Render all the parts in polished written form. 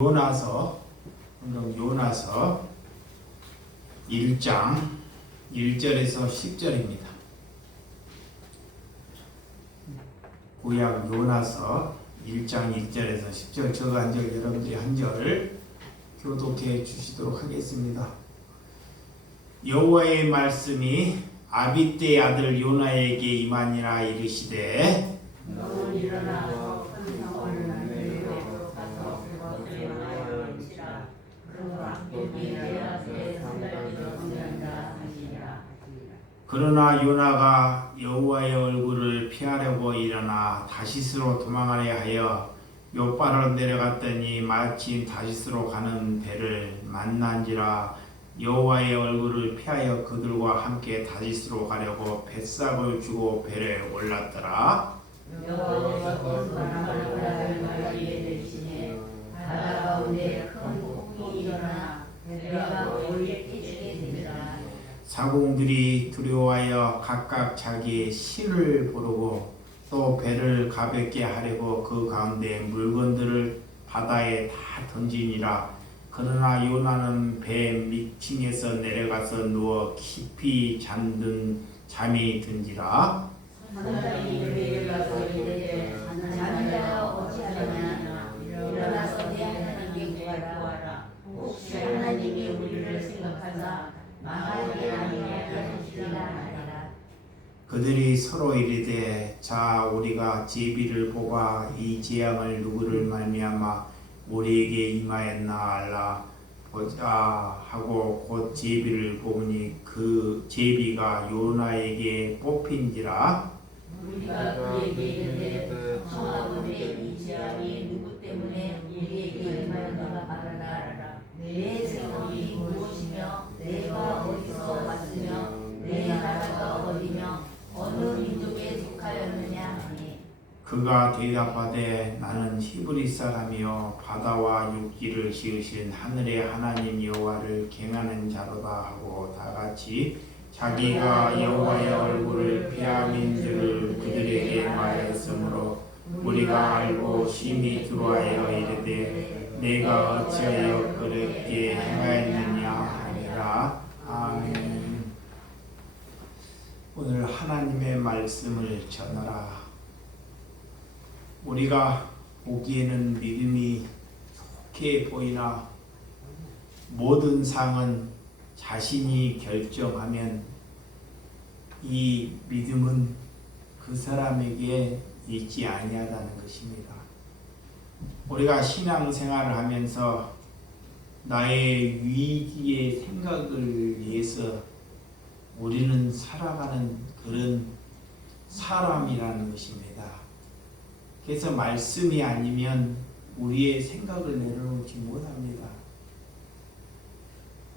요나서 1장 1절에서 10절입니다. 구약 요나서 1장 1절에서 10절, 저가 한 절, 여러분들이 한 절 교독해 주시도록 하겠습니다. 여호와의 말씀이 아비떼의 아들 요나에게 임하니라. 이르시되 너는 일어나서 큰 성을 만들고 가서 그것을 망하여치라. 그러나 여기 내 앞에 산달기로 건넌다 하시니라. 그러나 요나가 여호와의 얼굴을 피하려고 일어나 다시스로 도망하려 하여 요바로 내려갔더니 마침 다시스로 가는 배를 만난지라. 여호와의 얼굴을 피하여 그들과 함께 다시스로 가려고 뱃삭을 주고 배를 올랐더라. 여호와께서 바람을 바다를 말리게 되시니 바다 가운데 큰 폭풍이 일어나 배가 멀리 깨지게 되니라. 사공들이 두려워하여 각각 자기의 신을 부르고 또 배를 가볍게 하려고 그 가운데 물건들을 바다에 다 던지니라. 그러나 요나는 배 밑층에서 내려가서 누워 깊이 잠이 든지라. 하나님이 그에게 가서 이르되 자네가 어찌하느냐. 일어나서 내 하나님께 구하라. 혹시 하나님이 우리를 생각하사 망하게 아니하게 하시리라 하니라. 그들이 서로 이르되 자 우리가 제비를 뽑아 이 재앙을 누구를 말미암아 우리에게 임하였나 알라 보자 하고 곧 제비를 뽑으니 그 제비가 요나에게 뽑힌지라. 우리가 그에게 이르되 청하건대 이 재앙이 누구 때문에 우리에게 임하였는가 말하라. 내 생각이 무엇이며 내가 어디서 왔으며 내 나라가 어디며 어느 민족에 속하였느냐 하니. 그가 대답하되 나는 히브리 사람이요 바다와 육지를 지으신 하늘의 하나님 여호와를 경하는 자로다 하고 다같이 자기가 여호와의 얼굴을 피함인 줄을 그들에게 말했으므로 우리가 알고 심히 두려워하여 이르되 내가 어찌하여 그렇게 행하였느냐 하니라. 아멘. 오늘 하나님의 말씀을 전하라. 우리가 보기에는 믿음이 좋게 보이나 모든 상은 자신이 결정하면 이 믿음은 그 사람에게 있지 아니하다는 것입니다. 우리가 신앙생활을 하면서 나의 위기의 생각을 위해서 우리는 살아가는 그런 사람이라는 것입니다. 그래서 말씀이 아니면 우리의 생각을 내려놓지 못합니다.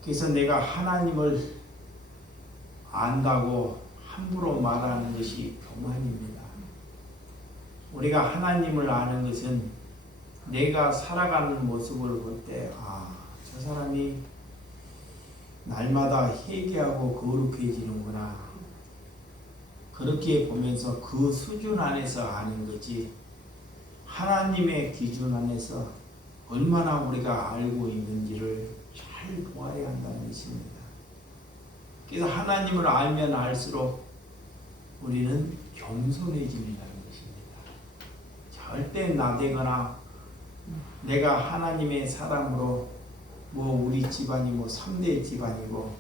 그래서 내가 하나님을 안다고 함부로 말하는 것이 교만입니다. 우리가 하나님을 아는 것은 내가 살아가는 모습을 볼 때 저 사람이 날마다 회개하고 거룩해지는구나. 그렇게 보면서 그 수준 안에서 아는 거지 하나님의 기준 안에서 얼마나 우리가 알고 있는지를 잘 보아야 한다는 것입니다. 그래서 하나님을 알면 알수록 우리는 겸손해진다는 것입니다. 절대 나대거나 내가 하나님의 사람으로 우리 집안이 3대 집안이고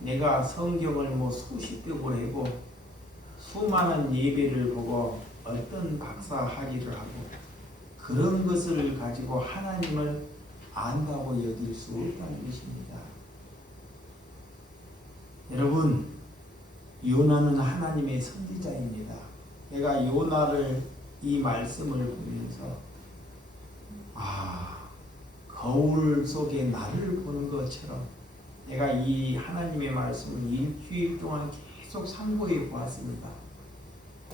내가 성경을 수십 배 보내고 수많은 예배를 보고 어떤 박사 학위를 하고 그런 것을 가지고 하나님을 안다고 여길 수 없다는 것입니다. 여러분, 요나는 하나님의 선지자입니다. 내가 요나를 이 말씀을 보면서 거울 속에 나를 보는 것처럼 내가 이 하나님의 말씀을 일주일 동안 계속 상고해 보았습니다.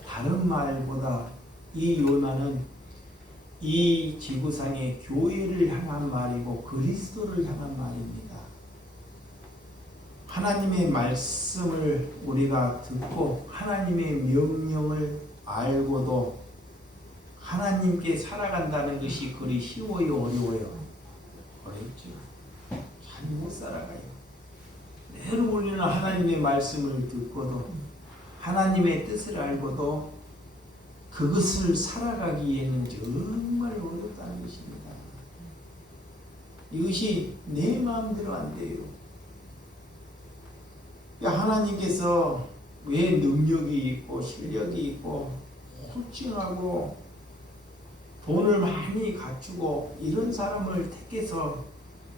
다른 말보다 이 요나는 이 지구상의 교회를 향한 말이고 그리스도를 향한 말입니다. 하나님의 말씀을 우리가 듣고 하나님의 명령을 알고도 하나님께 살아간다는 것이 그리 쉬워요, 어려워요? 있죠. 잘 못 살아가요. 늘 우리는 하나님의 말씀을 듣고도 하나님의 뜻을 알고도 그것을 살아가기에는 정말 어렵다는 것입니다. 이것이 내 마음대로 안 돼요. 하나님께서 왜 능력이 있고 실력이 있고 홀쭉하고 돈을 많이 갖추고 이런 사람을 택해서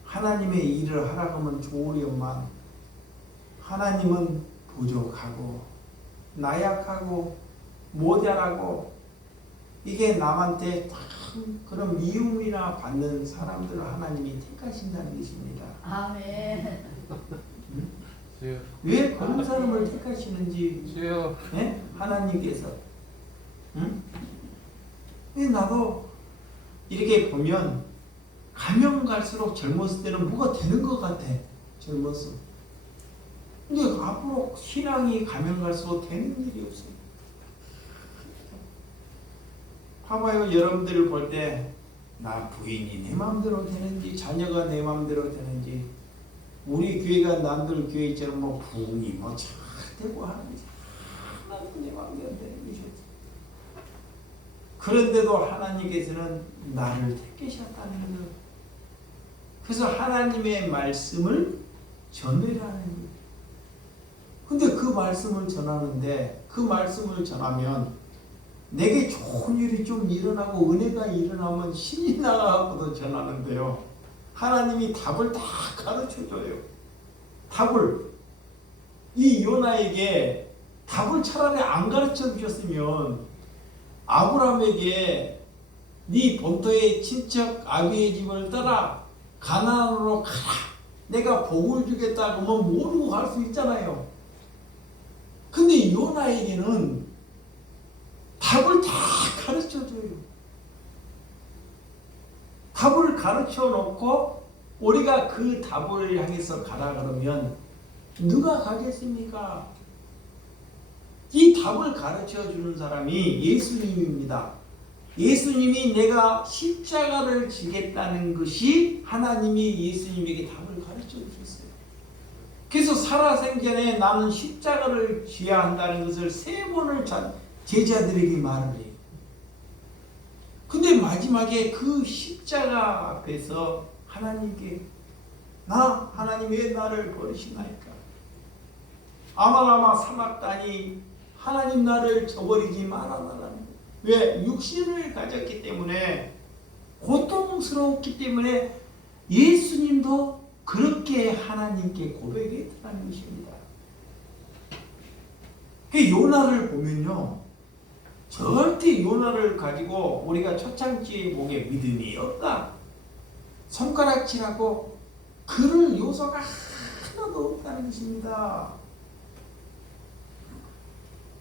하나님의 일을 하라고 하면 좋으련만 하나님은 부족하고 나약하고 모자라고 이게 남한테 그런 미움이나 받는 사람들을 하나님이 택하신다는 것입니다. 아멘. 왜 그런 사람을 택하시는지 네? 하나님께서 나도 이렇게 보면 가면 갈수록 젊었을 때는 뭐가 되는 것 같아. 젊었어. 근데 앞으로 신앙이 가면 갈수록 되는 일이 없어요. 봐봐요. 여러분들을 볼 때 나 부인이 내 마음대로 되는지 자녀가 내 마음대로 되는지 우리 교회가 남들 교회처럼 뭐 부흥이 뭐 잘 되고 하는지 하나도 내 마음대로 되는 것이 없어요. 그런데도 하나님께서는 나를 택하셨다는 거예요. 그래서 하나님의 말씀을 전하라는 거예요. 근데 그 말씀을 전하는데 그 말씀을 전하면 내게 좋은 일이 좀 일어나고 은혜가 일어나면 신이 나가고도 전하는데요. 하나님이 답을 다 가르쳐줘요. 답을. 이 요나에게 답을 차라리 안 가르쳐 주셨으면 아브라함에게 네 본토의 친척 아비의 집을 따라 가나안으로 가라. 내가 복을 주겠다 그러면 모르고 갈 수 있잖아요. 근데 요나에게는 답을 다 가르쳐줘요. 답을 가르쳐 놓고 우리가 그 답을 향해서 가라 그러면 누가 가겠습니까? 이 답을 가르쳐 주는 사람이 예수님입니다. 예수님이 내가 십자가를 지겠다는 것이 하나님이 예수님에게 답을 가르쳐 주셨어요. 그래서 살아생전에 나는 십자가를 져야 한다는 것을 3번을 제자들에게 말을 해요. 근데 마지막에 그 십자가 앞에서 하나님께 하나님 왜 나를 버리시나이까? 아마라마 사막다니 하나님 나를 저버리지 말아달라는. 왜? 육신을 가졌기 때문에 고통스러웠기 때문에 예수님도 그렇게 하나님께 고백했다는 것입니다. 그 요나를 보면요, 절대 요나를 가지고 우리가 초창기에 목에 믿음이 없다, 손가락질하고 그럴 요소가 하나도 없다는 것입니다.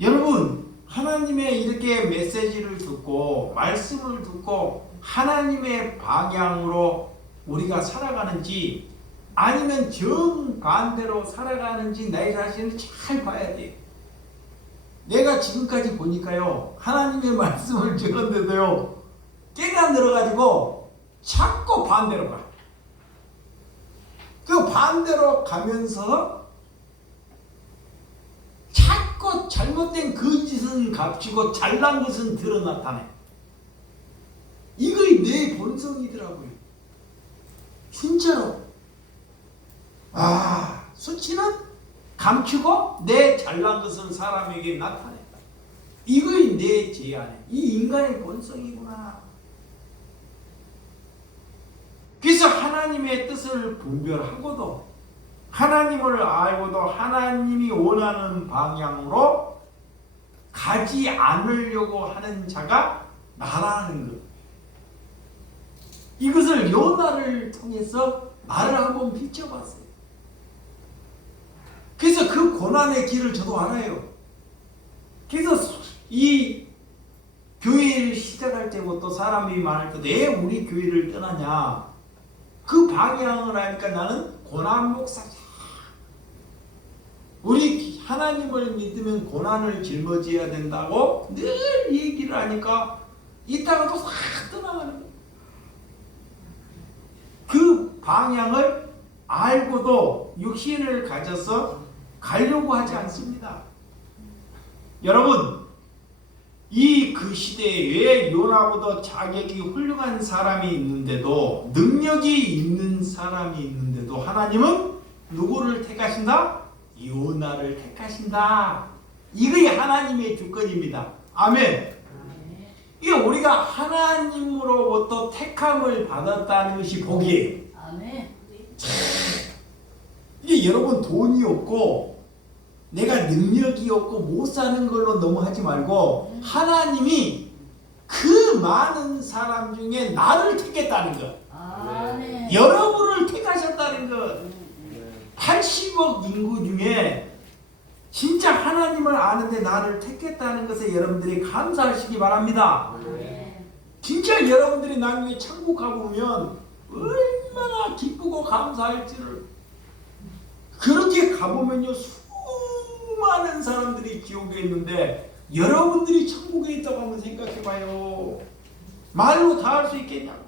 여러분, 하나님의 이렇게 메시지를 듣고 말씀을 듣고 하나님의 방향으로 우리가 살아가는지 아니면 정반대로 살아가는지 내 자신을 잘 봐야 돼요. 내가 지금까지 보니까요, 하나님의 말씀을 적었는데도요, 깨가 늘어가지고 자꾸 반대로 가. 그 반대로 가면서 자꾸 잘못된 거짓은 값지고 잘난 것은 드러나타내. 이거이 내 본성이더라고요. 진짜로. 수치는 감추고 내 잘난 것은 사람에게 나타낸다. 이거이 내 제안에 이 인간의 본성이구나. 그래서 하나님의 뜻을 분별하고도 하나님을 알고도 하나님이 원하는 방향으로 가지 않으려고 하는 자가 나라는 것. 이것을 요나를 통해서 나를 한번 비춰봤어요. 그래서 그 고난의 길을 저도 알아요. 그래서 이 교회를 시작할 때부터 사람이 많을 때 왜 우리 교회를 떠나냐, 그 방향을 하니까 나는 고난 목사자. 우리 하나님을 믿으면 고난을 짊어져야 된다고 늘 얘기를 하니까 이따가도 싹 떠나가는 거예요. 그 방향을 알고도 육신을 가져서 가려고 하지 않습니다. 여러분, 그 시대에 왜 요나보다 자격이 훌륭한 사람이 있는데도, 능력이 있는 사람이 있는데도 하나님은 누구를 택하신다? 요나를 택하신다. 이게 하나님의 주권입니다. 아멘. 이게 우리가 하나님으로부터 택함을 받았다는 것이 복이에요. 아멘. 이게 여러분, 돈이 없고 내가 능력이 없고 못 사는 걸로 너무 하지 말고, 하나님이 그 많은 사람 중에 나를 택했다는 것, 아멘. 여러분을 택하셨다는 것, 80억 인구 중에 진짜 하나님을 아는데 나를 택했다는 것에 여러분들이 감사하시기 바랍니다. 아멘. 진짜 여러분들이 나중에 천국 가보면 얼마나 기쁘고 감사할지를. 그렇게 가보면요, 수많은 사람들이 지옥에 있는데 여러분들이 천국에 있다고 한번 생각해봐요. 말로 다 할 수 있겠냐고.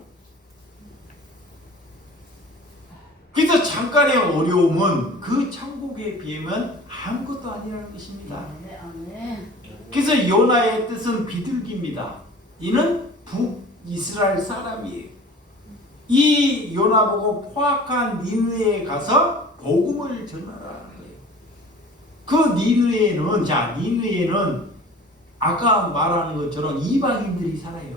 그래서 잠깐의 어려움은 그 천국에 비하면 아무것도 아니라는 것입니다. 아멘. 그래서 요나의 뜻은 비둘기입니다. 이는 북이스라엘 사람이에요. 이 요나 보고 포악한 니느웨에 가서 복음을 전하라는 거예요. 그 니느웨는 아까 말하는 것처럼 이방인들이 살아요.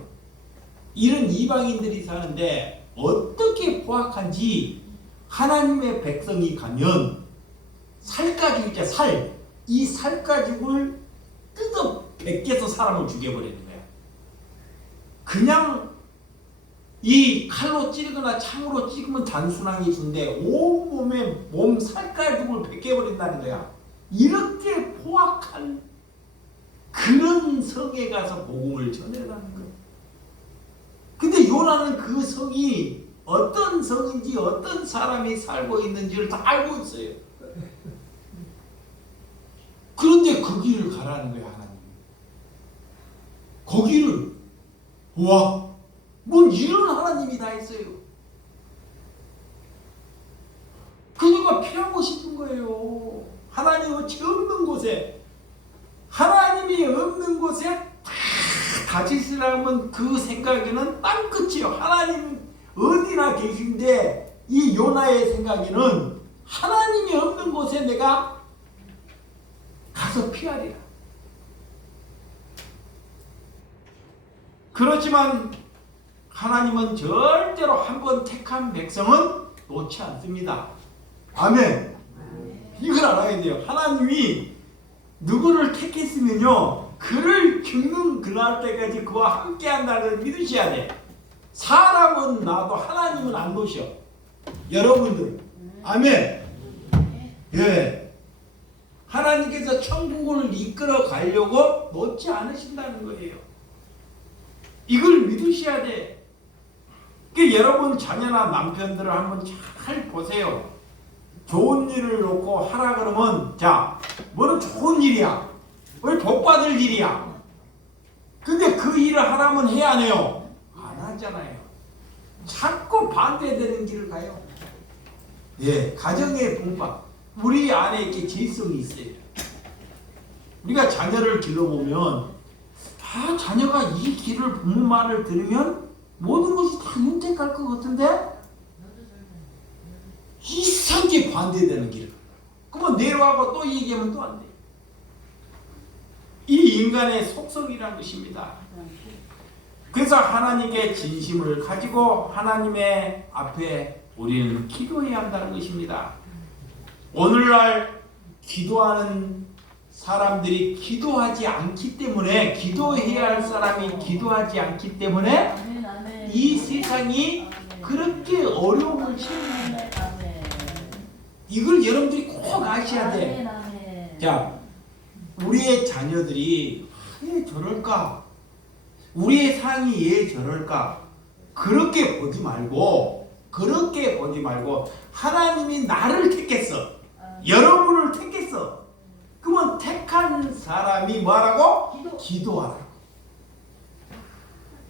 이런 이방인들이 사는데 어떻게 포악한지, 하나님의 백성이 가면 살가죽 있잖아, 살. 이 살가죽을 뜯어 벗겨서 사람을 죽여버리는 거야. 그냥 이 칼로 찌르거나 창으로 찍으면 단순하게 준데 온몸에 몸 살가죽을 벗겨버린다는 거야. 이렇게 포악한 그런 성에 가서 복음을 전해가는 거야. 근데 요나는 그 성이 어떤 성인지 어떤 사람이 살고 있는지를 다 알고 있어요. 그런데 그 길을 가라는 거야, 하나님. 거기를, 와, 뭔 이런 하나님이 다 있어요. 그러니까 피하고 싶은 거예요. 하나님이 없는 곳에, 하나님이 없는 곳에 다 다치시라면 그 생각에는 땅끝이에요. 하나님 어디나 계신데, 이 요나의 생각에는 하나님이 없는 곳에 내가 가서 피하리라. 그렇지만 하나님은 절대로 한번 택한 백성은 놓지 않습니다. 아멘. 이걸 알아야 돼요. 하나님이 누구를 택했으면요, 그를 죽는 그날 때까지 그와 함께 한다는 걸 믿으셔야 돼. 사람은 놔도 하나님은 안 놓으셔. 여러분들. 아멘. 예. 하나님께서 천국을 이끌어 가려고 놓지 않으신다는 거예요. 이걸 믿으셔야 돼. 그러니까 여러분 자녀나 남편들을 한번 잘 보세요. 좋은 일을 놓고 하라 그러면, 자, 뭐는 좋은 일이야. 왜 복받을 일이야. 근데 그 일을 하라면 해야 안 해요? 안 하잖아요. 자꾸 반대되는 길을 가요. 예, 가정의 분파. 우리 안에 이렇게 질성이 있어요. 우리가 자녀를 길러보면, 자녀가 이 길을 부모 말을 들으면 모든 것이 다 윤택할 것 같은데 이상하게 반대되는 길을. 그러면 내려가고 또 얘기하면 또 안 돼. 이 인간의 속성이라는 것입니다. 그래서 하나님께 진심을 가지고 하나님의 앞에 우리는 기도해야 한다는 것입니다. 오늘날 기도하는 사람들이 기도하지 않기 때문에, 기도해야 할 사람이 기도하지 않기 때문에 이 세상이 그렇게 어려움을 치는 거예요. 이걸 여러분들이 꼭 아셔야 돼. 자, 우리의 자녀들이 왜 저럴까? 우리의 상이 왜 저럴까? 그렇게 보지 말고 하나님이 나를 택했어. 여러분을 택했어. 그러면 택한 사람이 뭐하라고? 기도하라고.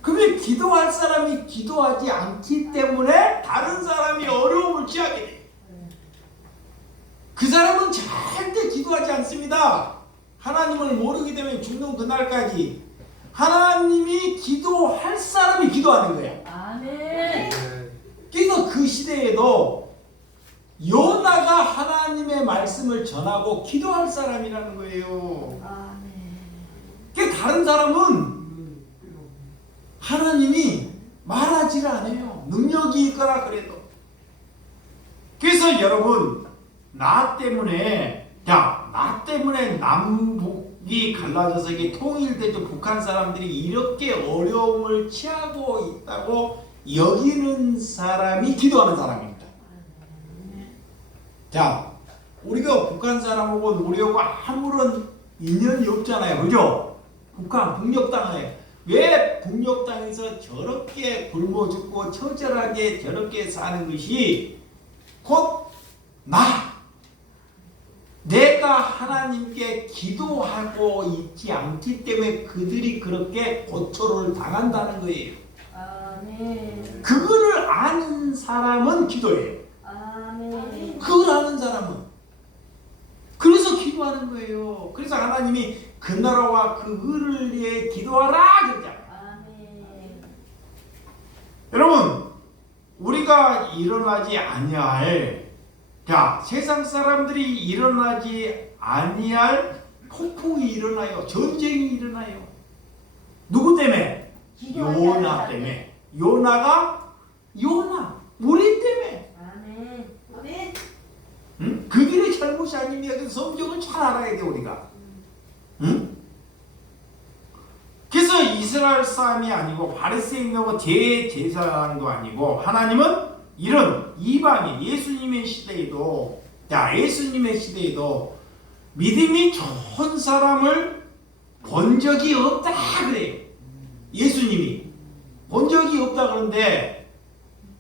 그러면 기도할 사람이 기도하지 않기 때문에 다른 사람이 어려움 취하게 돼요. 그 사람은 절대 기도하지 않습니다. 하나님을 모르기 때문에 죽는 그날까지 하나님이 기도할 사람이 기도하는 거야. 아멘. 그래서 그 시대에도 요나가 하나님의 말씀을 전하고 기도할 사람이라는 거예요. 아멘. 그 다른 사람은 하나님이 말하지를 않아요. 능력이 있거나 그래도. 그래서 여러분 나 때문에 남북이 갈라져서 이게 통일돼도 북한 사람들이 이렇게 어려움을 취하고 있다고 여기는 사람이 기도하는 사람입니다. 자, 우리가 북한 사람하고 우리하고 아무런 인연이 없잖아요. 그죠? 북녘 땅에 왜 북녘 땅에서 저렇게 굶어 죽고 처절하게 저렇게 사는 것이 곧 내가 하나님께 기도하고 있지 않기 때문에 그들이 그렇게 고초를 당한다는 거예요. 아멘. 그거를 아는 사람은 기도해요. 아멘. 그걸 아는 사람은. 그래서 기도하는 거예요. 그래서 하나님이 그 나라와 그 의를 위해 기도하라 그랬잖아요. 아멘. 여러분 우리가 일어나지 아니할 세상 사람들이 일어나지 아니할 폭풍이 일어나요. 전쟁이 일어나요. 누구 때문에? 요나 때문에. 요나 우리 때문에. 아멘. 아멘. 응? 그들의 잘못이 아닙니다. 그래서 성경을 잘 알아야 돼 우리가. 응? 그래서 이스라엘 사람이 아니고 바리새인하고 대제사장도 아니고 하나님은 이런 이방인 예수님의 시대에도 믿음이 좋은 사람을 본 적이 없다 그래요. 예수님이 본 적이 없다 그런데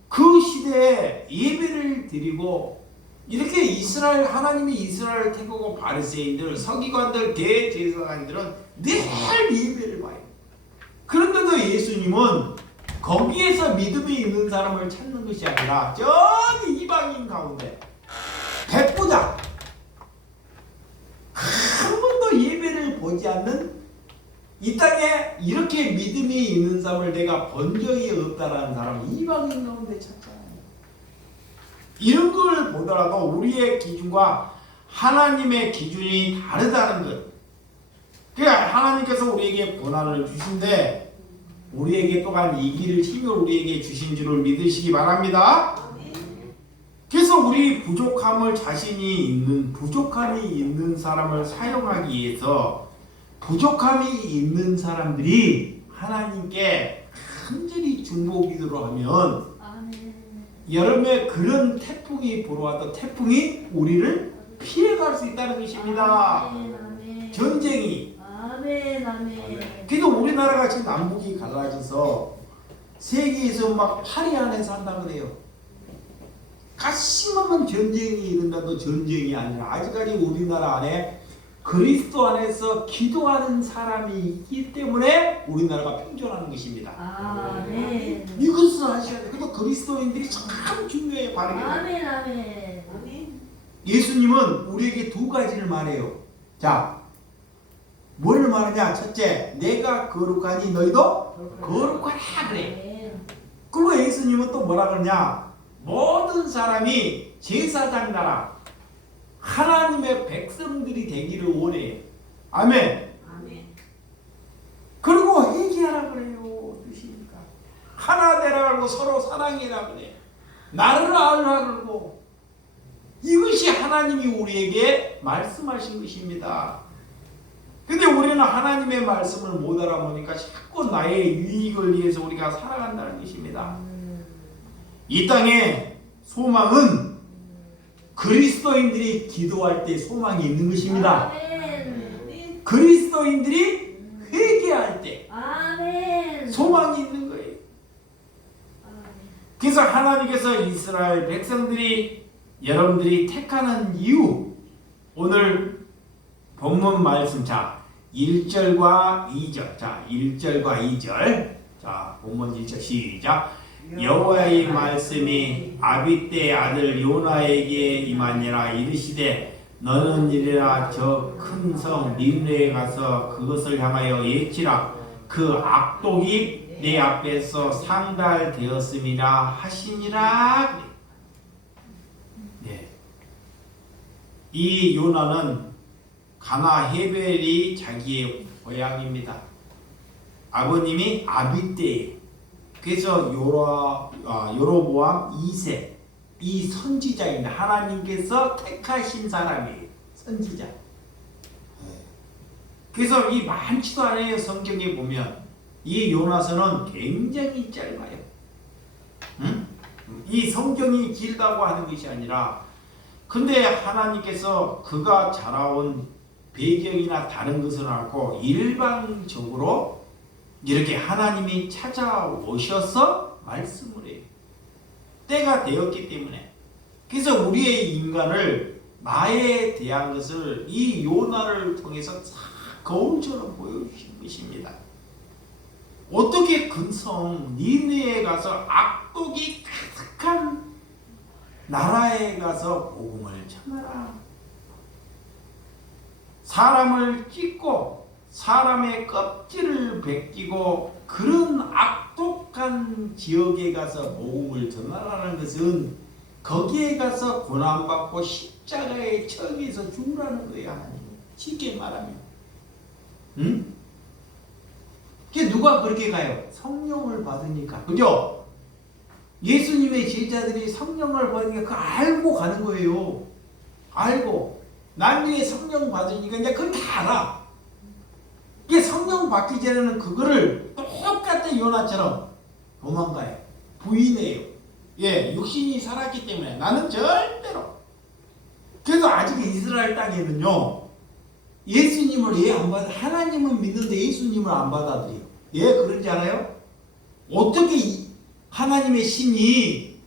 그 시대에 예배를 드리고 이렇게 하나님이 이스라엘 태우고 바리새인들, 서기관들, 대제사장들은 늘 예배를 봐요. 그런데도 예수님은 거기에서 믿음이 있는 사람을 찾는 것이 아니라 저기 이방인 가운데 백부장 한 번도 예배를 보지 않는 이 땅에 이렇게 믿음이 있는 사람을 내가 본 적이 없다라는 사람을 이방인 가운데 찾잖아요. 이런 걸 보더라도 우리의 기준과 하나님의 기준이 다르다는 것. 그러니까 하나님께서 우리에게 고난을 주신데 우리에게 또한 이길 힘을 우리에게 주신 줄을 믿으시기 바랍니다. 그래서 우리 부족함이 있는 사람을 사용하기 위해서 부족함이 있는 사람들이 하나님께 간절히 중보기도를 하면 여름에 그런 태풍이 불어와도 태풍이 우리를 피해갈 수 있다는 것입니다. 전쟁이. 그래도 우리나라가 지금 남북이 갈라져서 세계에서 막 파리 안에 산다 그래요. 가시만한 전쟁이 일어나도 전쟁이 아니라 아직까지 우리나라 안에 그리스도 안에서 기도하는 사람이 있기 때문에 우리나라가 평전하는 것입니다. 아멘. 이것을 하셔야 돼요. 그래서 그리스도인들이 참 중요해요. 바르게. 아멘. 예수님은 우리에게 두 가지를 말해요. 자, 뭐를 말하냐? 첫째, 내가 거룩하니 너희도 거룩하라 그래. 그리고 예수님은 또 뭐라 그러냐? 모든 사람이 제사장 나라 하나님의 백성들이 되기를 원해요. 아멘. 그리고 회개하라 그래요. 뜻이니까 하나 되라 그러고 서로 사랑해라 그래. 나를 알라 그러고 이것이 하나님이 우리에게 말씀하신 것입니다. 근데 우리는 하나님의 말씀을 못 알아보니까 자꾸 나의 유익을 위해서 우리가 살아간다는 것입니다. 이 땅에 소망은 그리스도인들이 기도할 때 소망이 있는 것입니다. 아멘. 그리스도인들이 회개할 때 아멘. 소망이 있는 거예요. 그래서 하나님께서 이스라엘 백성들이 여러분들이 택하는 이유 오늘 본문 말씀 1절과 2절 1절과 2절 본문 1절 시작 여호와의 말씀이 아비떼의 아들 요나에게 임하니라. 이르시되 너는 이르라 저 큰 성 니느웨에 가서 그것을 향하여 외치라. 그 악독이 내 앞에서 상달되었음이라 하시니라. 네. 이 요나는 가나 헤벨이 자기의 고향입니다. 아버님이 아비떼예요. 그래서 요로보암 2세 이 선지자입니다. 하나님께서 택하신 사람이에요. 선지자. 그래서 이 많지도 않아요. 성경에 보면 이 요나서는 굉장히 짧아요. 응? 이 성경이 길다고 하는 것이 아니라 근데 하나님께서 그가 자라온 배경이나 다른 것은 않고 일방적으로 이렇게 하나님이 찾아오셔서 말씀을 해요. 때가 되었기 때문에. 그래서 우리의 인간을 나에 대한 것을 이 요나를 통해서 거울처럼 보여주신 것입니다. 어떻게 근성 니느웨에 가서 악독이 가득한 나라에 가서 복음을 전하라. 사람을 찢고 사람의 껍질을 벗기고 그런 악독한 지역에 가서 복음을 전하라는 것은 거기에 가서 고난받고 십자가에 처해서 죽으라는 거예요. 하나님. 쉽게 말하면. 응? 그게 누가 그렇게 가요? 성령을 받으니까. 그죠? 예수님의 제자들이 성령을 받으니까 그거 알고 가는 거예요. 알고. 난 위에 성령 받으니까 이제 그걸 다 알아. 이게 성령 받기 전에는 그거를 똑같은 요나처럼 도망가요. 부인해요. 예, 육신이 살았기 때문에 나는 절대로. 그래서 아직 이스라엘 땅에는요. 예수님을 왜 안 받아? 하나님은 믿는데 예수님을 안 받아들여요. 예, 그런지 알아요? 어떻게 하나님의 신이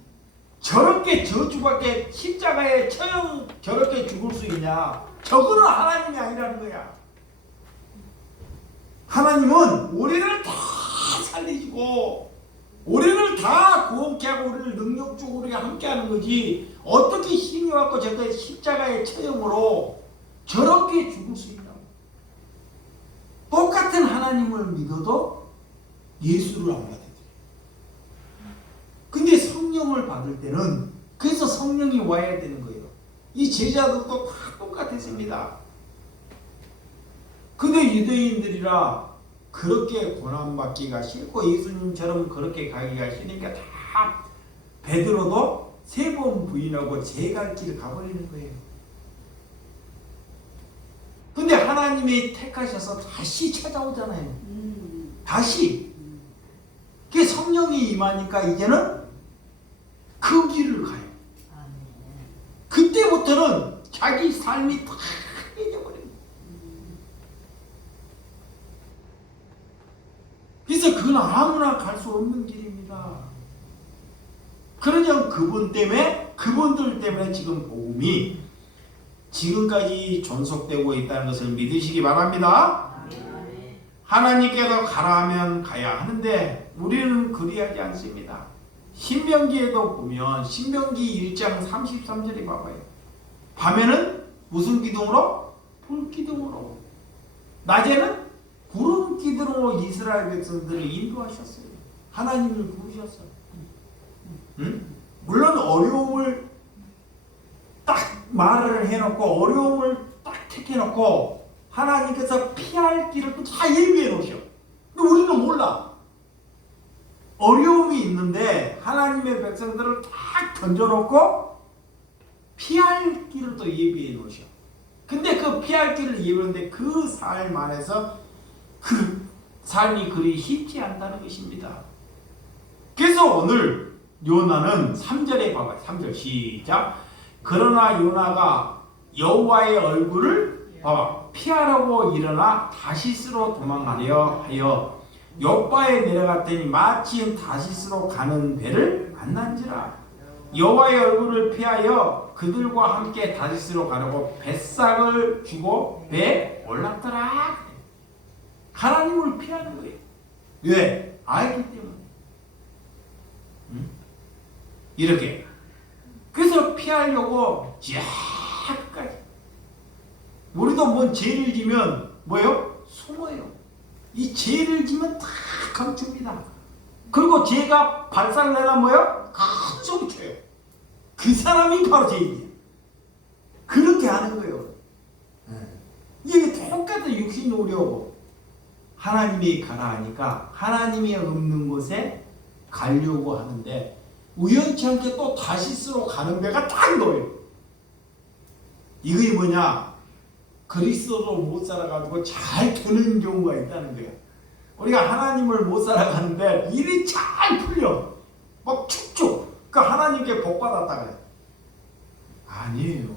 저렇게 저주밖에 십자가에 처형 저렇게 죽을 수 있냐? 저거는 하나님이 아니라는 거야. 하나님은 우리를 다 살리시고 우리를 다 구원케 하고 우리를 능력적으로 함께하는 거지. 어떻게 신이 왔고 저렇게 십자가의 처형으로 저렇게 죽을 수 있냐고. 똑같은 하나님을 믿어도 예수를 안 받아들여요. 근데 성령을 받을 때는 그래서 성령이 와야 되는 거예요. 이 제자들도 다 똑같았습니다. 근데 유대인들이라 그렇게 고난받기가 싫고 예수님처럼 그렇게 가기가 싫으니까 다 베드로도 3번 부인하고 제 갈 길을 가버리는 거예요. 근데 하나님이 택하셔서 다시 찾아오잖아요. 다시. 그 성령이 임하니까 이제는 그 길을 가요. 그때부터는 자기 삶이 다 잊어버립니다. 그래서 그건 아무나 갈 수 없는 길입니다. 그러냐 그분들 때문에 지금 복음이 지금까지 존속되고 있다는 것을 믿으시기 바랍니다. 하나님께서 가라 하면 가야 하는데 우리는 그리하지 않습니다. 신명기에도 보면 신명기 1장 33절에 봐봐요. 밤에는 무슨 기둥으로? 불기둥으로. 낮에는 구름 기둥으로 이스라엘 백성들을 인도하셨어요. 하나님을 부르셨어요. 응? 물론 어려움을 딱 말을 해놓고 어려움을 딱 택해놓고 하나님께서 피할 길을 또 다 예비해 놓으셔. 근데 우리는 몰라. 어려움이 있는데 하나님의 백성들을 딱 던져놓고 피할 길을 또 예비해 놓으셔. 근데 그 피할 길을 예비했는데 그 삶 안에서 그 삶이 그리 쉽지 않다는 것입니다. 그래서 오늘 요나는 3절에 봐봐요. 3절 시작. 그러나 요나가 여호와의 얼굴을 봐봐. 피하려고 일어나 다시스로 도망가려 하여 욥바에 내려갔더니 마침 다시스로 가는 배를 만난지라. 여호와의 얼굴을 피하여 그들과 함께 다시스로 가려고 뱃삭을 주고 배에 올랐더라. 하나님을 피하는 거예요. 왜? 알기 때문에. 이렇게. 그래서 피하려고 쫙까지. 우리도 뭔 죄를 지면 뭐예요? 숨어요. 이 죄를 지면 다 감춥니다. 그리고 죄가 발산되면 뭐예요? 큰 소리 쳐요. 그 사람이 바로 죄인이에요. 그렇게 하는 거예요. 이게 똑같은 육신 노력. 하나님이 가라 하니까 하나님이 없는 곳에 가려고 하는데 우연치 않게 또 다시스로 가는 데가 딱 놓여요. 이게 뭐냐? 그리스도로 못 살아가지고 잘 되는 경우가 있다는 거예요. 우리가 하나님을 못 살아가는데 일이 잘 풀려. 막 축축. 그 하나님께 복 받았다 그래. 아니에요.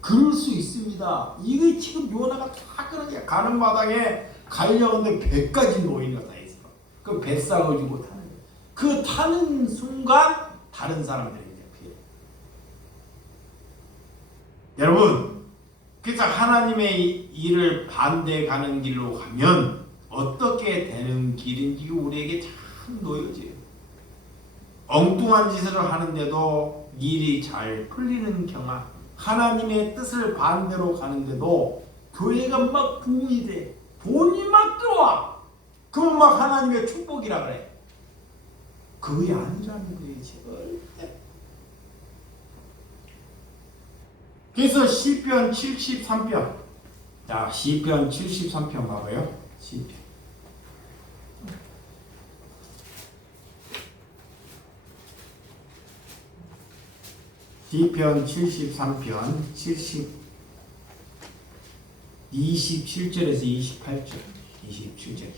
그럴 수 있습니다. 이게 지금 요나가 다 그런 거야. 가는 마당에 가려는데 배까지 놓이는 거다 있어. 그 뱃삭을 주고 타는 거야. 그 타는 순간 다른 사람들이 이제 피해. 여러분, 그래서 하나님의 일을 반대 가는 길로 가면 어떻게 되는 길인지 우리에게 참 놓여져요. 엉뚱한 짓을 하는데도 일이 잘 풀리는 경험. 하나님의 뜻을 반대로 가는데도 교회가 막 부흥이 돼. 돈이 막 들어와. 그건 막 하나님의 축복이라 그래. 그게 아니라는 거예요. 절대. 그래서 시편 73편. 자, 시편 73편 봐봐요. 시편. 시편 73편 27절에서 28절 27절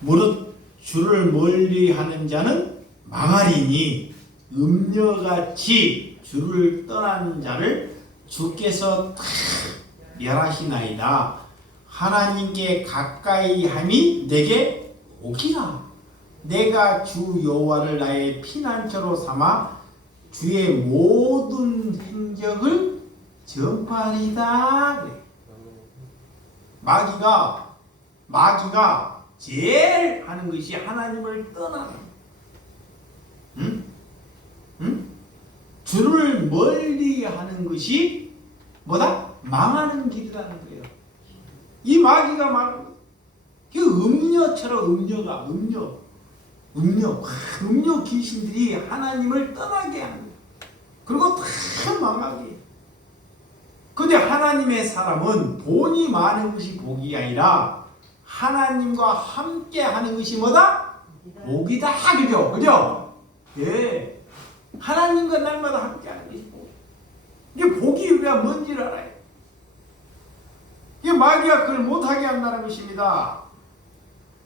무릇 주를 멀리하는 자는 망하리니 음녀같이 주를 떠난 자를 주께서 다 멸하시나이다. 하나님께 가까이 함이 내게 오기라. 내가 주 여호와를 나의 피난처로 삼아 주의 모든 행적을 전파하리다. 그래. 마귀가 제일 하는 것이 하나님을 떠나는. 응? 주를 멀리하는 것이 뭐다? 망하는 길이라는 거예요. 이 마귀가 막 그 음녀처럼 음녀 귀신들이 하나님을 떠나게 하는 거예요. 그리고 다 망하게. 근데 하나님의 사람은 돈이 많은 것이 복이 아니라 하나님과 함께 하는 것이 뭐다? 복이다. 그죠? 예. 하나님과 날마다 함께 하는 것이 복. 이게 복이 우리가 뭔지를 알아요. 이게 마귀가 그걸 못하게 한다는 것입니다.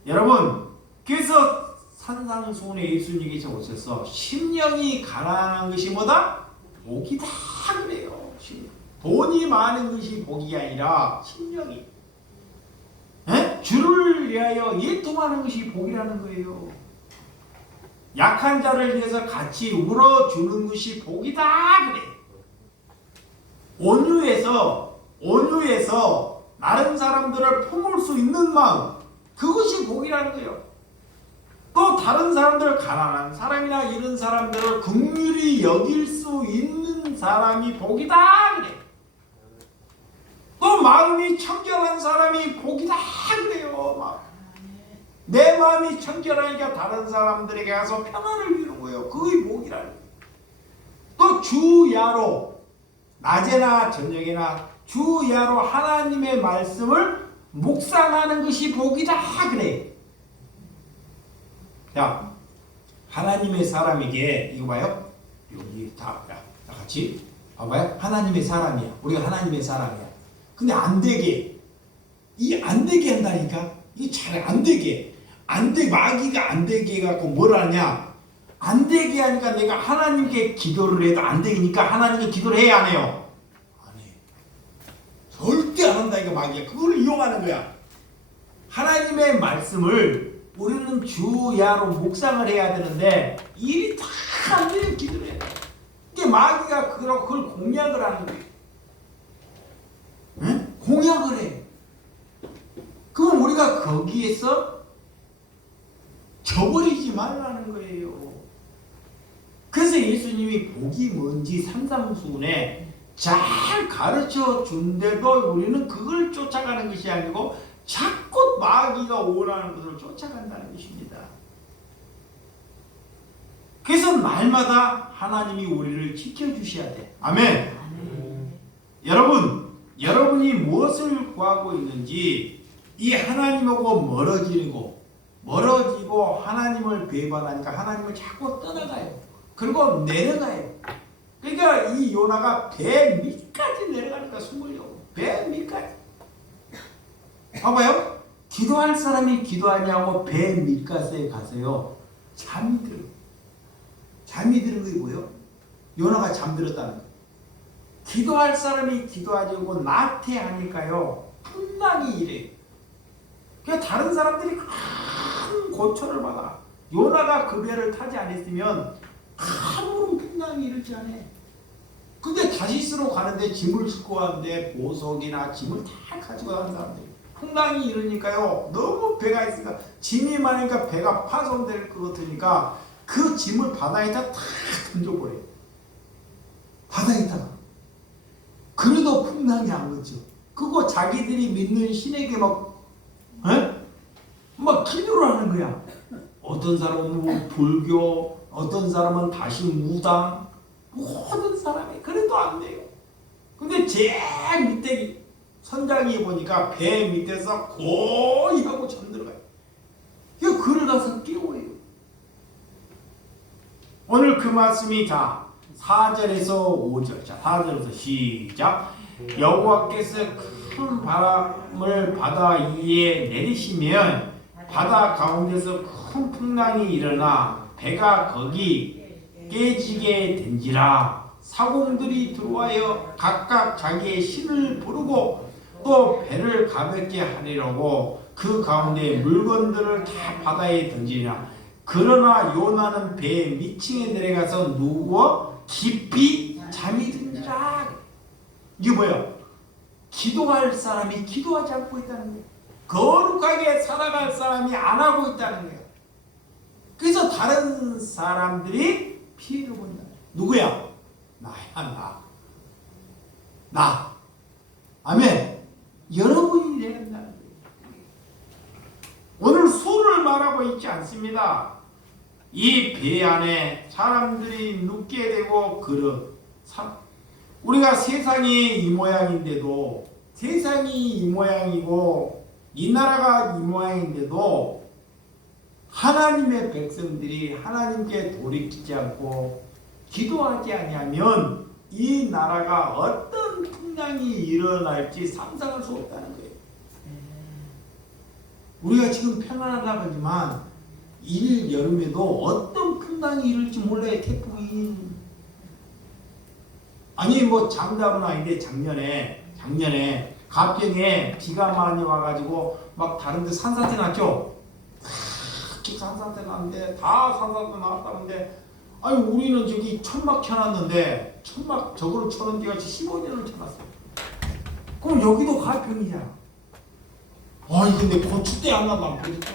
여러분, 그래서 산상수훈의 예수님께서 오셔서 심령이 가난한 것이 뭐다? 복이다 그래요. 돈이 많은 것이 복이 아니라 심령이 주를 위하여 예통하는 것이 복이라는 거예요. 약한 자를 위해서 같이 울어주는 것이 복이다 그래. 온유해서 다른 사람들을 품을 수 있는 마음, 그것이 복이라는 거예요. 또 다른 사람들, 가난한 사람이나 이런 사람들을 긍휼히 여길 수 있는 사람이 복이다 그래. 또 마음이 청결한 사람이 복이다 그래요. 내 마음이 청결하니까 다른 사람들에게 가서 평안을 주는 거예요. 그게 복이라는 거예요. 또 주야로 낮에나 저녁에나 주야로 하나님의 말씀을 묵상하는 것이 복이다 그래. 자, 하나님의 사람에게 이거 봐요. 여기 다 같이 봐봐요. 하나님의 사람이야. 우리가 하나님의 사람이야. 근데 안 되게 한다니까. 이게 잘 안 되게. 마귀가 안 되게 해갖고 뭘 하냐? 안 되게 하니까 내가 하나님께 기도를 해도 안 되니까 하나님께 기도를 해야 안 해요? 안 해. 절대 안 한다 이거 마귀야. 그걸 이용하는 거야. 하나님의 말씀을 우리는 주야로 묵상을 해야 되는데 일이 다 안 되는 기도를 해야 돼. 이게 마귀가 그걸 공략을 하는 거예요. 응? 공약을 해. 그럼 우리가 거기에서 저버리지 말라는 거예요. 그래서 예수님이 복이 뭔지 산상수훈에 잘 가르쳐 준데도 우리는 그걸 쫓아가는 것이 아니고 자꾸 마귀가 원하는 것을 쫓아간다는 것입니다. 그래서 날마다 하나님이 우리를 지켜주셔야 돼. 아멘. 여러분이 무엇을 구하고 있는지 이 하나님하고 멀어지고 하나님을 배반하니까 하나님을 자꾸 떠나가요. 그리고 내려가요. 그러니까 이 요나가 배 밑까지 내려가는 거야. 숨으려고. 배 밑까지. 봐봐요. 기도할 사람이 기도하냐고 배 밑가에 가서요. 잠이 들어. 잠이 드는 게 뭐예요? 요나가 잠들었다는 거예요. 기도할 사람이 기도하려고 나태하니까요. 풍랑이 이래요. 그러니까 다른 사람들이 큰 고초를 받아. 요나가 그 배를 타지 않았으면 아무런 풍랑이 일지 않아. 근데 다시스로 가는데 짐을 싣고 가는데 보석이나 짐을 다 가지고 가는 사람들이 풍랑이 일으니까요. 너무 배가 있으니까 짐이 많으니까 배가 파손될 것 같으니까 그 짐을 바다에다 다 던져버려요. 바다에다가. 그래도 풍랑이 안 그쳐. 그거 자기들이 믿는 신에게 막 기도를 하는 거야. 어떤 사람은 뭐 불교, 어떤 사람은 다시 무당, 모든 사람이 그래도 안 돼요. 근데 제일 밑에 선장이 보니까 배 밑에서 고이 하고 잠들어가요. 그 글을 가서 깨워요. 오늘 그 말씀이 4절에서 5절. 4절에서 시작. 여호와께서 큰 바람을 바다 위에 내리시면 바다 가운데서 큰 풍랑이 일어나 배가 거기 깨지게 된지라. 사공들이 들어와여 각각 자기의 신을 부르고 또 배를 가볍게 하리라고 그 가운데 물건들을 다 바다에 던지리라. 그러나 요나는 배 밑층에 내려가서 누워 깊이 잠이 든지라. 이게 뭐야? 기도할 사람이 기도하지 않고 있다는 거예요. 거룩하게 살아갈 사람이 안 하고 있다는 거예요. 그래서 다른 사람들이 피해를 본다. 누구야? 나야, 나. 아멘. 여러분이 되야 된다는 거예요. 오늘 수를 말하고 있지 않습니다. 이 배 안에 사람들이 눕게 되고 우리가 세상이 이 모양인데도, 세상이 이 모양이고 이 나라가 이 모양인데도 하나님의 백성들이 하나님께 돌이키지 않고 기도하지 아니하면 이 나라가 어떤 풍랑이 일어날지 상상할 수 없다는 거예요. 우리가 지금 평안하다고 하지만 이 여름에도 어떤 풍랑이 일을지 몰라요. 태풍이. 아니 뭐 장담은 아닌데 작년에 가평에 비가 많이 와가지고 막 다른데 산사태 났죠. 산사태 났는데 다 산사태 났다는데 아니 우리는 저기 천막 켜놨는데 천막 저거를 쳐놓은 지가 15년을 쳐놨어요. 그럼 여기도 가평이잖아. 아니 근데 고추대 하나도 안 보였대.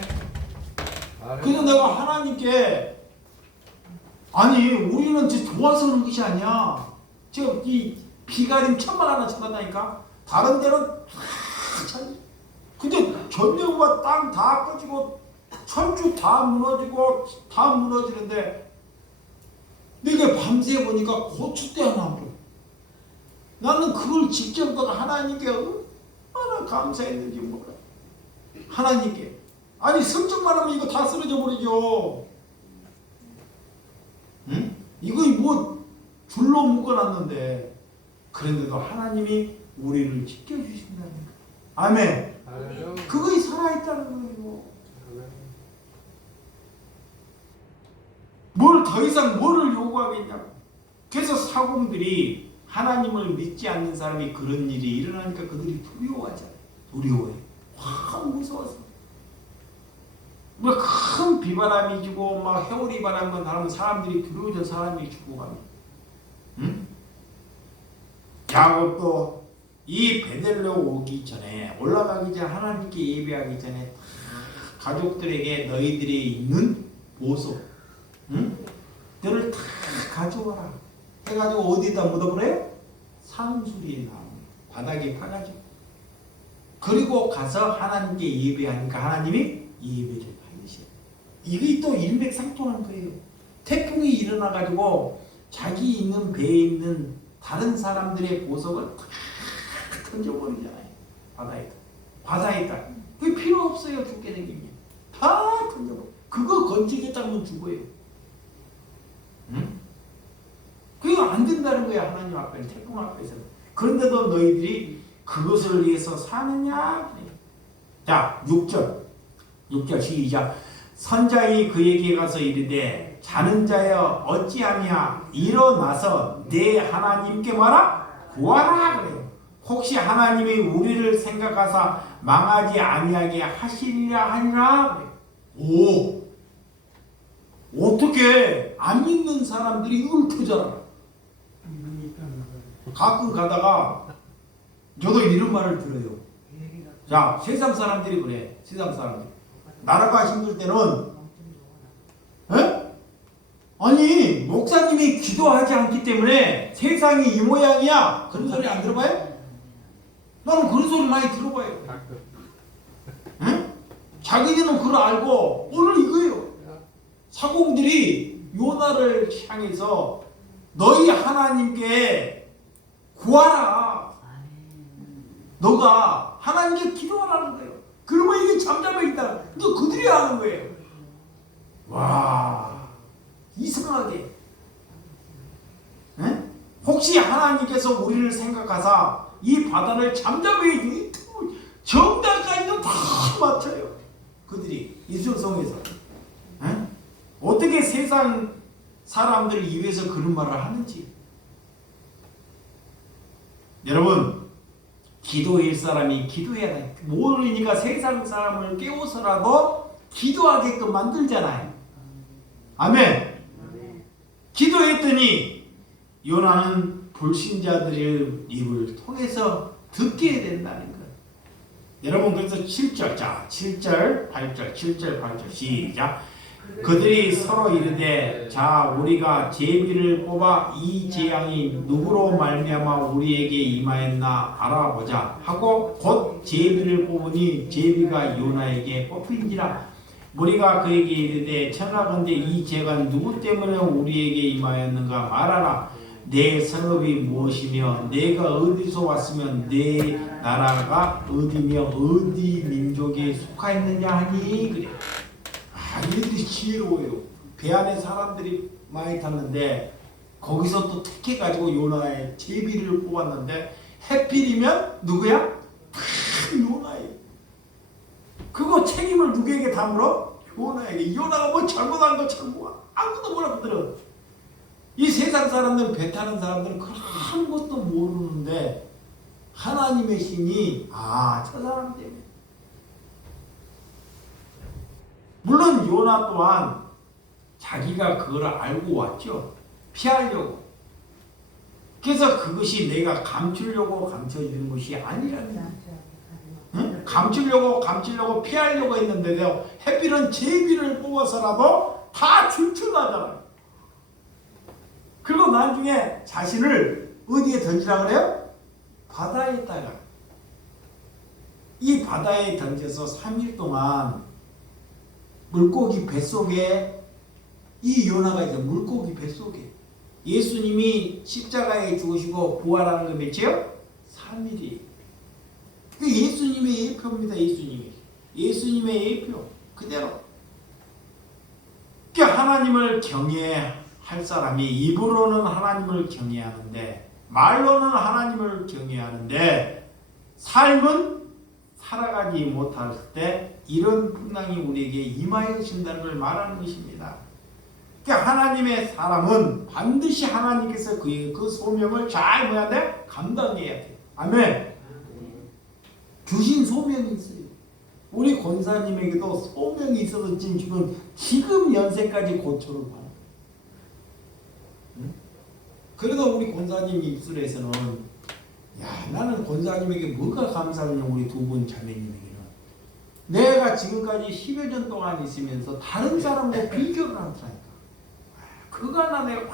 그래서 내가 하나님께 아니 우리는 좋아서 그런 것이 아니야. 지금 이 비가림 천막 하나 쳐놨다니까. 다른 데는 근데 전력과 땅 다 꺼지고 천주 다 무너지고 다 무너지는데 내가 밤새 보니까 고추대 하나 안 보여. 나는 그걸 직접 보다 하나님께 얼마나 감사했는지 몰라. 하나님께. 아니 성적만 하면 이거 다 쓰러져 버리죠. 응? 이거 뭐 줄로 묶어놨는데 그런데도 하나님이 우리를 지켜주신다는 거예요. 아멘. 그거이 살아있다는 거예요. 뭘 더 이상 뭐를 요구하겠냐고. 그래서 사공들이 하나님을 믿지 않는 사람이 그런 일이 일어나니까 그들이 두려워하잖아요. 두려워해. 와 무서워서. 뭐 큰 비바람이 지고 막 해오리 바람만 나면 사람들이 두려워져. 사람이 죽고 갑니다. 응? 야곱도 이 베델로 오기 전에 올라가기 전에 하나님께 예배하기 전에 가족들에게 너희들이 있는 보석, 응? 들을 다 가져와라. 해가지고 어디다 묻어버려요? 상수리에 나무 바닥에 파가지고. 그리고 가서 하나님께 예배하니까 하나님이 예배를 받으셔. 이게 또 일맥상통한 거예요. 태풍이 일어나가지고 자기 있는 배에 있는 다른 사람들의 보석을 다 던져버리잖아요. 바다에다. 그게 필요 없어요. 죽게 생기면 다 던져버려. 그거 건지겠다면 죽어요. 응? 그거 안 된다는 거야. 하나님 앞에, 태풍 앞에서. 그런데도 너희들이 그것을 위해서 사느냐? 자, 6절 시작. 선자이 그에게 가서 이르되 자는 자여 어찌하냐 일어나서 내 하나님께 말아 구하라 그래요. 혹시 하나님이 우리를 생각하사 망하지 아니하게 하시리라 하니라 그래요. 오, 어떻게 안 믿는 사람들이 이걸 터져라. 가끔 가다가 저도 이런 말을 들어요. 자, 세상 사람들이 그래. 세상 사람들. 나라가 힘들 때는 에? 아니 목사님이 기도하지 않기 때문에 세상이 이 모양이야. 그런 소리 안 들어봐요? 나는 그런 소리 많이 들어봐요. 에? 자기들은 그걸 알고 오늘 이거예요. 사공들이 요나를 향해서 너희 하나님께 구하라. 너가 하나님께 기도하라는 거예요. 그러면 이게 잠잠해 있다. 너 그들이 하는 거예요. 와, 이상하게. 에? 혹시 하나님께서 우리를 생각하사 이 바다를 잠잠해 정답까지도 다 맞춰요. 그들이 이슬성에서. 어떻게 세상 사람들을 위해서 그런 말을 하는지. 여러분, 기도할 사람이 기도해야 돼. 모르니까 세상 사람을 깨워서라도 기도하게끔 만들잖아요. 아멘. 기도했더니 요나는 불신자들의 입을 통해서 듣게 된다는 것. 여러분, 그래서 7절, 자, 7절, 8절, 7절, 8절 시작. 그들이 서로 이르되 자 우리가 제비를 뽑아 이 재앙이 누구로 말미암아 우리에게 임하였나 알아보자 하고 곧 제비를 뽑으니 제비가 요나에게 뽑힌지라. 우리가 그에게 이르되 청하건대 이 재가 누구 때문에 우리에게 임하였는가 말하라. 내 성읍이 무엇이며 내가 어디서 왔으면 내 나라가 어디며 어디 민족에 속하였느냐 하니 그래. 얘들이 지혜로워요. 배 안에 사람들이 많이 탔는데 거기서 또 택해가지고 요나의 제비를 뽑았는데 해필이면 누구야? 요나예요. 그거 책임을 누구에게 다물어? 요나에게. 요나가 뭐 잘못한 거 아무도 뭐라고 들어. 이 세상 사람들은 배 타는 사람들은 아무것도 모르는데 하나님의 신이 저 사람 때문에. 물론 요나 또한 자기가 그걸 알고 왔죠. 피하려고. 그래서 그것이 내가 감추려고 감춰주는 것이 아니라는 거예요. 응? 감추려고 피하려고 했는데도 해필은 제비를 뽑아서라도 다 출출나잖아요. 그리고 나중에 자신을 어디에 던지라 그래요? 바다에다가. 이 바다에 던져서 3일 동안 물고기 뱃속에 이 요나가 이제 물고기 뱃속에 예수님이 십자가에 죽으시고 부활하는 거 몇이에요? 3일이에요. 예수님의 예표입니다. 예수님의 예표 그대로. 그러니까 하나님을 경외할 사람이 입으로는 하나님을 경외하는데 말로는 하나님을 경외하는데 삶은 살아가지 못할 때 이런 풍랑이 우리에게 임하여진다는 걸 말하는 것입니다. 그러니까 하나님의 사람은 반드시 하나님께서 그 소명을 잘 뭐야 돼? 감당해야 돼. 아멘. 주신 소명이 있어요. 우리 권사님에게도 소명이 있어서 지금 연세까지 고초를 받아요. 응? 그래도 우리 권사님 입술에서는 나는 권사님에게 뭐가 감사하냐. 우리 두 분 자매님에게는 내가 지금까지 10여 년 동안 있으면서 다른 사람과 비교를 한다니까. 그거 하나 내가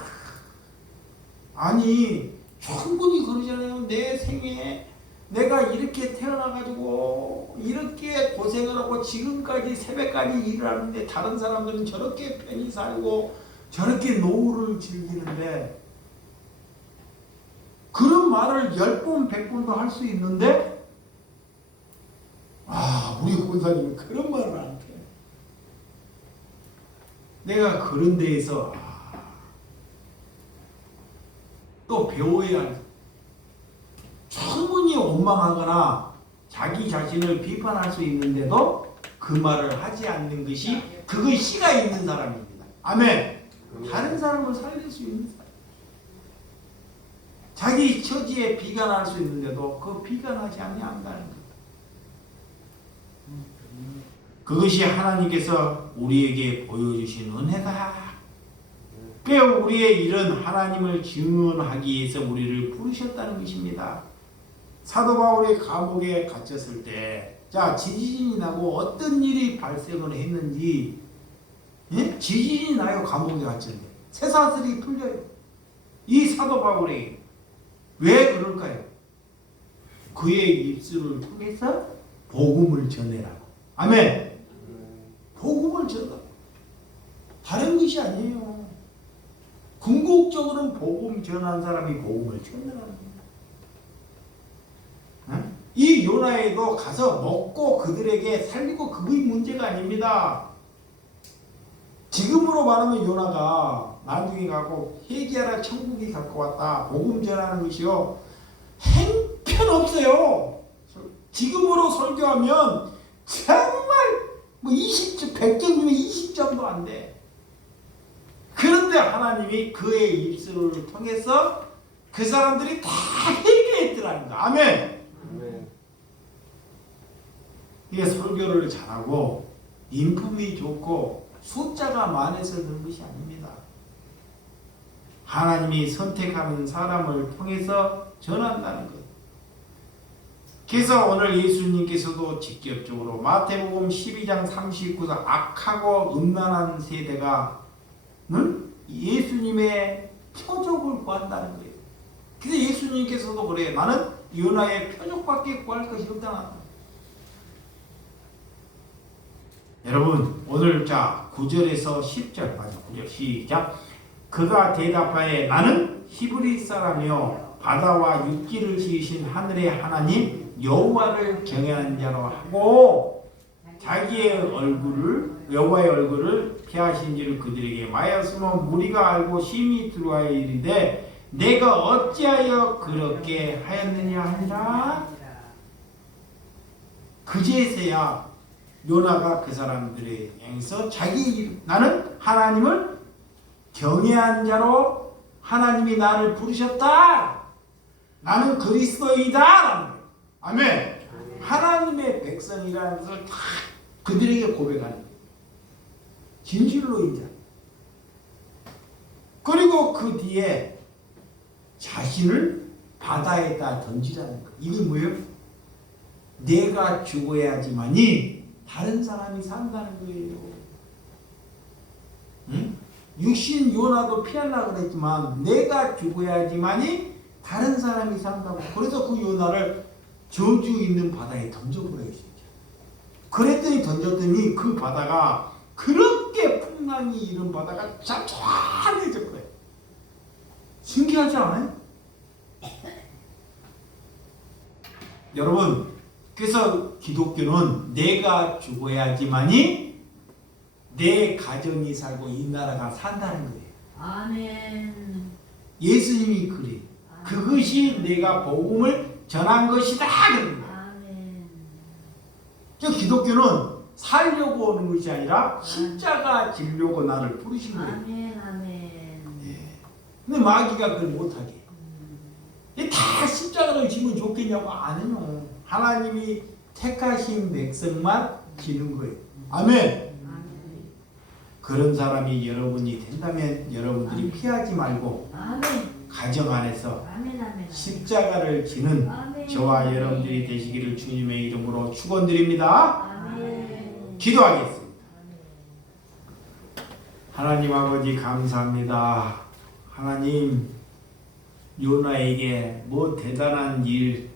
아니 충분히 그러잖아요. 내 생에 내가 이렇게 태어나가지고 이렇게 고생을 하고 지금까지 새벽까지 일을 하는데 다른 사람들은 저렇게 편히 살고 저렇게 노후를 즐기는데 그런 말을 10번 100번도 할 수 있는데 우리 권사님은 그런 말을 안 해. 내가 그런 데에서 또 배워야 해. 충분히 원망하거나 자기 자신을 비판할 수 있는데도 그 말을 하지 않는 것이 그것이 씨가 있는 사람입니다. 아멘. 다른 사람을 살릴 수 있는 사람. 자기 처지에 비관할 수 있는데도 그 비관하지 아니한다는 것. 그것이 하나님께서 우리에게 보여주신 은혜다. 그 우리의 일은 하나님을 증언하기 위해서 우리를 부르셨다는 것입니다. 사도 바울이 감옥에 갇혔을 때, 자 지진이 나고 어떤 일이 발생을 했는지, 예? 지진이 나요. 감옥에 갇혔는데 쇠사슬이 풀려요. 이 사도 바울이 왜 그럴까요? 그의 입술을 통해서 복음을 전해라고. 아멘. 복음을 전하라. 다른 것이 아니에요. 궁극적으로는 복음 전한 사람이 복음을 전하라는 거예요. 이 요나에도 가서 먹고 그들에게 살리고 그게 문제가 아닙니다. 지금으로 말하면 요나가 나중에 가고 회개하라 천국이 갖고 왔다 복음 전하는 것이요 행편없어요. 지금으로 설교하면 정말 20점 100점이면 20점도 안 돼. 그런데 하나님이 그의 입술을 통해서 그 사람들이 다 회개했더라는 거. 아멘. 이게 설교를 잘하고 인품이 좋고 숫자가 많아서 그런 것이 아닙니다. 하나님이 선택하는 사람을 통해서 전한다는 것. 그래서 오늘 예수님께서도 직접적으로 마태복음 12장 39절 악하고 음란한 세대가 예수님의 표적을 구한다는 거예요. 그래서 예수님께서도 그래요. 나는 요나의 표적밖에 구할 것이 없다. 여러분 오늘 자 9절에서 10절 맞아 9절 시작. 그가 대답하여 나는 히브리 사람이요 바다와 육지를 지으신 하늘의 하나님 여호와를 경외하는 자로 하고 자기의 얼굴을 여호와의 얼굴을 피하신 줄을 그들에게 말하였으면 무리가 알고 심히 두려워하여 이르되 내가 어찌하여 그렇게 하였느냐 하니라. 그제서야 요나가 그 사람들의 향해서 나는 하나님을 경외한 자로 하나님이 나를 부르셨다. 나는 그리스도이다. 아멘. 하나님의 백성이라는 것을 다 그들에게 고백하는 거예요. 진실로 인정. 그리고 그 뒤에 자신을 바다에다 던지라는 거. 이건 뭐예요? 내가 죽어야지만이 다른 사람이 산다는 거예요. 응? 육신 요나도 피하려고 그랬지만 내가 죽어야지만이 다른 사람이 산다고. 그래서 그 요나를 저주 있는 바다에 던져버려요. 그랬더니 던졌더니 그 바다가 그렇게 풍랑이 이른 바다가 잔잔해졌어요. 신기하지 않아요? 여러분 그래서 기독교는 내가 죽어야지만이 내 가정이 살고 이 나라가 산다는 거예요. 아멘. 예수님이 그래. 그것이 내가 복음을 전한 것이다. 아멘. 저 기독교는 살려고 오는 것이 아니라 십자가 지려고 나를 부르신 거예요. 아멘. 아멘. 예. 근데 마귀가 그걸 못하게. 다 십자가를 지면 좋겠냐고 안 해요. 하나님이 택하신 백성만 지는 거예요. 아멘. 그런 사람이 여러분이 된다면 여러분들이 피하지 말고 가정 안에서 십자가를 지는 저와 여러분들이 되시기를 주님의 이름으로 축원드립니다. 기도하겠습니다. 하나님 아버지 감사합니다. 하나님 요나에게 뭐 대단한 일